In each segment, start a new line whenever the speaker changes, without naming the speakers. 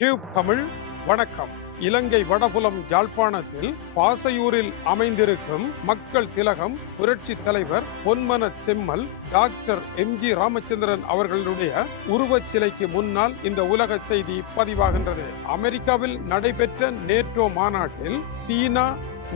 Tube Tamil வணக்கம். இலங்கை வடபுலம் யாழ்ப்பாணத்தில் பாசையூரில் அமைந்திருக்கும் மக்கள் திலகம் புரட்சி தலைவர் பொன்மன செம்மல் டாக்டர் எம் ஜி ராமச்சந்திரன் அவர்களுடைய உருவச் சிலைக்கு முன்னால் இந்த உலக செய்தி பதிவாகின்றது. அமெரிக்காவில் நடைபெற்ற நேட்டோ மாநாட்டில் சீனா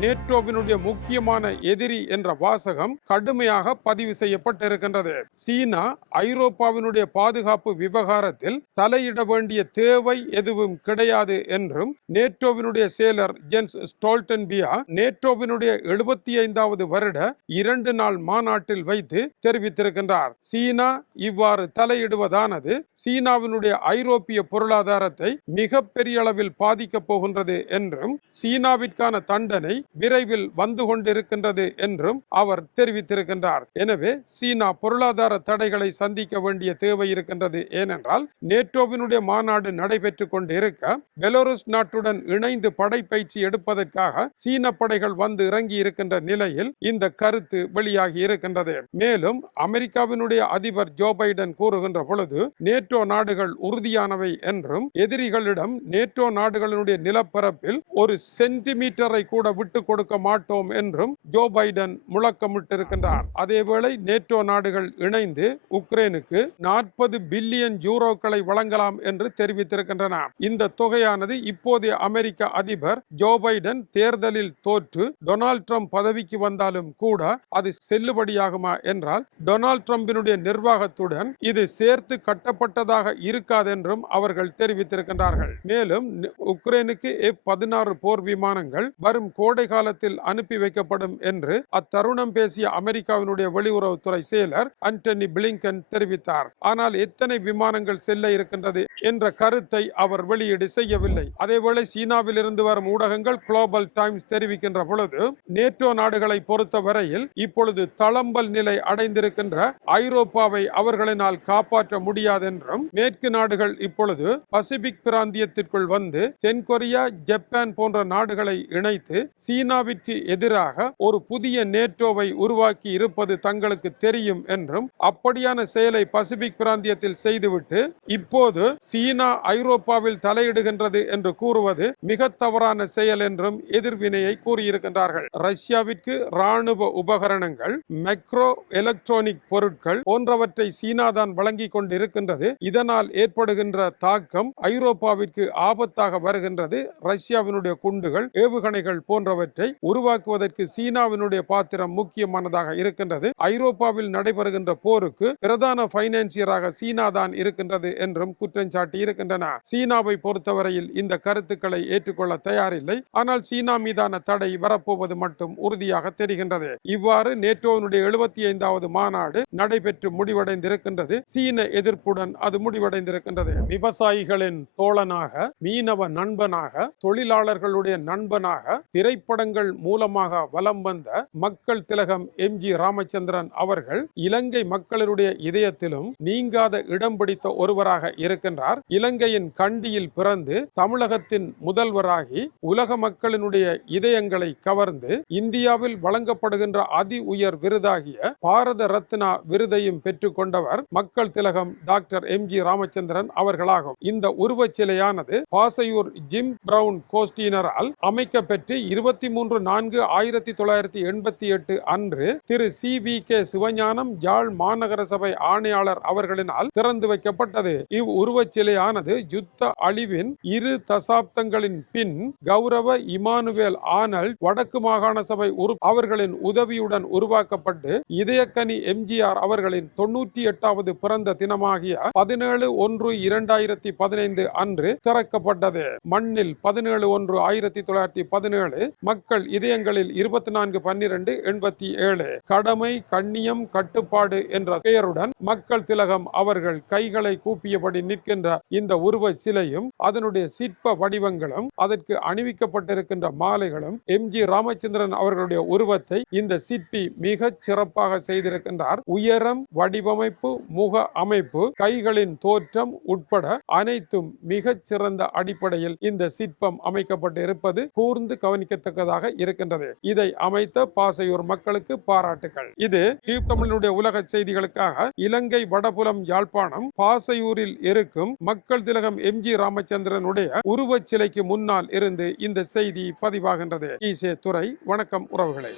நேட்டோவினுடைய முக்கியமான எதிரி என்ற வாசகம் கடுமையாக பதிவு செய்யப்பட்டிருக்கின்றது. சீனா ஐரோப்பாவினுடைய பாதுகாப்பு விவகாரத்தில் தலையிட வேண்டிய தேவை எதுவும் கிடையாது என்றும் நேட்டோவினுடைய செயலர் ஜென்ஸ் ஸ்டோல்டன்பியா நேட்டோவினுடைய எழுபத்தி ஐந்தாவது வருட இரண்டு நாள் மாநாட்டில் வைத்து தெரிவித்திருக்கின்றார். சீனா இவ்வாறு தலையிடுவதானது சீனாவினுடைய ஐரோப்பிய பொருளாதாரத்தை மிக பெரிய அளவில் பாதிக்கப் போகின்றது என்றும் சீனாவிற்கான தண்டனை விரைவில் வந்து கொண்டிருக்கின்றது என்றும் அவர் தெரிவித்திருக்கின்றார். எனவே சீனா பொருளாதார தடைகளை சந்திக்க வேண்டிய தேவை இருக்கின்றது. ஏனென்றால் நேட்டோவினுடைய மாநாடு நடைபெற்றுக் கொண்டிருக்க பெலோருஸ் நாட்டுடன் இணைந்து படைப்பயிற்சி எடுப்பதற்காக சீன படைகள் வந்து இறங்கி இருக்கின்ற நிலையில் இந்த கருத்து வெளியாகி இருக்கின்றது. மேலும் அமெரிக்காவினுடைய அதிபர் ஜோ பைடன் கூறுகின்ற பொழுது நேட்டோ நாடுகள் உறுதியானவை என்றும் எதிரிகளிடம் நேட்டோ நாடுகளினுடைய நிலப்பரப்பில் ஒரு சென்டிமீட்டரை கூட விட்டு கொடுக்க மாட்டோம் என்றும் ஜோ பைடன் முழக்கமிட்டிருக்கின்றார். அதேவேளை நேட்டோ நாடுகள் இணைந்து உக்ரைனுக்கு நாற்பது பில்லியன் யூரோக்களை வழங்கலாம் என்று தெரிவித்திருக்கின்றன. இந்த தொகையானது இப்போதைய அமெரிக்க அதிபர் ஜோ பைடன் தேர்தலில் தோற்று டொனால்ட் ட்ரம்ப் பதவிக்கு வந்தாலும் கூட அது செல்லுபடியாகுமா என்றால் டொனால்ட் ட்ரம்பினுடைய நிர்வாகத்துடன் இது சேர்த்து கட்டப்பட்டதாக இருக்காதென்றும் அவர்கள் தெரிவித்திருக்கின்றார்கள். மேலும் உக்ரைனுக்கு எஃப் பதினாறு போர் விமானங்கள் வரும் கோடை கோடை காலத்தில் அனுப்பி வைக்கப்படும் என்று அத்தருணம் பேசிய அமெரிக்காவினுடைய வெளியுறவுத்துறை செயலர் அண்டனி பிளிங்கன் தெரிவித்தார். ஆனால் எத்தனை விமானங்கள் செல்ல இருக்கின்றது? என்ற கருத்தை அவர் வெளியீடு செய்யவில்லை. அதேவேளை சீனாவில் இருந்து வரும் ஊடகங்கள் குளோபல் டைம்ஸ் தெரிவிக்கின்ற பொழுது நேட்டோ நாடுகளை பொறுத்த வரையில் இப்பொழுது தளம்பல் நிலை அடைந்திருக்கின்ற ஐரோப்பாவை அவர்களினால் காப்பாற்ற முடியாது என்றும் மேற்கு நாடுகள் இப்பொழுது பசிபிக் பிராந்தியத்திற்குள் வந்து தென்கொரியா ஜப்பான் போன்ற நாடுகளை இணைத்து சீனாவிற்கு எதிராக ஒரு புதிய நேட்டோவை உருவாக்கி இருப்பது தங்களுக்கு தெரியும் என்றும் அப்படியான செயலை பசிபிக் பிராந்தியத்தில் செய்துவிட்டு இப்போது சீனா ஐரோப்பாவில் தலையிடுகின்றது என்று கூறுவது மிக தவறான செயல் என்றும் எதிர்வினையை கூறியிருக்கின்றார்கள். ரஷ்யாவிற்கு ராணுவ உபகரணங்கள் மைக்ரோ எலக்ட்ரானிக் பொருட்கள் போன்றவற்றை சீனா தான் வழங்கி கொண்டிருக்கின்றது. இதனால் ஏற்படுகின்ற தாக்கம் ஐரோப்பாவிற்கு ஆபத்தாக வருகின்றது. ரஷ்யாவினுடைய குண்டுகள் ஏவுகணைகள் போன்ற போன்றவற்றை உருவாக்குவதற்கு சீனாவினுடைய பாத்திரம் முக்கியமானதாக இருக்கின்றது. ஐரோப்பாவில் நடைபெறுகின்ற போருக்கு பிரதான பைனான்சியராக சீனா தான் இருக்கின்றது என்றும் குற்றம் சாட்டி இருக்கின்றன. சீனாவை பொறுத்தவரையில் இந்த கருத்துக்களை ஏற்றுக்கொள்ள தயாரில்லை. ஆனால் சீனா மீதான தடை வரப்போவது மட்டும் உறுதியாக தெரிகின்றது. இவ்வாறு நேட்டோவினுடைய எழுபத்தி ஐந்தாவது மாநாடு நடைபெற்று முடிவடைந்திருக்கின்றது. சீன எதிர்ப்புடன் அது முடிவடைந்திருக்கின்றது. விவசாயிகளின் தோழனாக மீனவ நண்பனாக தொழிலாளர்களுடைய நண்பனாக திரைப்படங்கள் மூலமாக வலம் வந்த மக்கள் திலகம் எம். ஜி. ராமச்சந்திரன் அவர்கள் இலங்கை மக்களுடைய இதயத்திலும் நீங்காத இடம் பிடித்த ஒருவராக இருக்கின்றார். இலங்கையின் கண்டியில் பிறந்து தமிழகத்தின் முதல்வராகி உலக மக்களினுடைய இதயங்களை கவர்ந்து இந்தியாவில் வழங்கப்படுகின்ற அதி உயர் விருதாகிய பாரத ரத்னா விருதையும் பெற்றுக்கொண்டவர் Makkal Thilagam doctor M. G. Ramachandran அவர்களாகும். இந்த உருவச்சிலையானது பாசையூர் ஜிம் பிரவுன் கோஸ்டினரால் அமைக்கப்பெற்று இருபத்தி மூன்று நான்கு ஆயிரத்தி தொள்ளாயிரத்தி எண்பத்தி எட்டு அன்று Thiru C V K Sivagnanam Yazh மாநகர சபை ஆணையாளர் அவர்களினால் திறந்து வைக்கப்பட்டது. இவ் உருவச்சிலையானது யுத்த அழிவின் இரு தசாப்தங்களின் பின் கௌரவ இமானுவேல் ஆனல் வடக்கு மாகாண சபை அவர்களின் உதவியுடன் உருவாக்கப்பட்டு இதயக்கனி எம்ஜிஆர் அவர்களின் தொன்னூற்றி எட்டாவது பிறந்த தினமாகிய பதினேழு ஒன்று இரண்டாயிரத்தி பதினைந்து அன்று திறக்கப்பட்டது. மண்ணில் பதினேழு ஒன்று ஆயிரத்தி தொள்ளாயிரத்தி பதினேழு மக்கள் இதயங்களில் இருபத்தி நான்கு பன்னிரண்டு எண்பத்தி ஏழு. கடமை கண்ணியம் கட்டுப்பாடு என்ற பெயருடன் மக்கள் திலகம் அவர்கள் கைகளை கூப்பியபடி நிற்கின்ற இந்த உருவச் சிலையும் அதனுடைய சிற்ப வடிவங்களும் அதற்கு அணிவிக்கப்பட்டிருக்கின்ற மாலைகளும் எம். ஜி. ராமச்சந்திரன் அவர்களுடைய உருவத்தை இந்த சிற்பி மிகச் சிறப்பாக செய்திருக்கின்றார். உயரம் வடிவமைப்பு முக அமைப்பு கைகளின் தோற்றம் உட்பட அனைத்தும் மிகச் சிறந்த அடிப்படையில் இந்த சிற்பம் அமைக்கப்பட்டு இருப்பது கூர்ந்து கவனிக்கத்தக்க குறிப்பிடத்தக்கதாக இருக்கின்றது. இதை அமைத்த பாசையூர் மக்களுக்கு பாராட்டுகள் இது டியூப் தமிழனுடைய உலக செய்திகளுக்காக இலங்கை வடபுலம் யாழ்ப்பாணம் பாசையூரில் இருக்கும் மக்கள் திலகம் எம் ஜி ராமச்சந்திரனுடைய உருவச் சிலைக்கு முன்னால் இருந்து இந்த செய்தி பதிவாகின்றது. ஈசே துறை வணக்கம் உறவுகளை.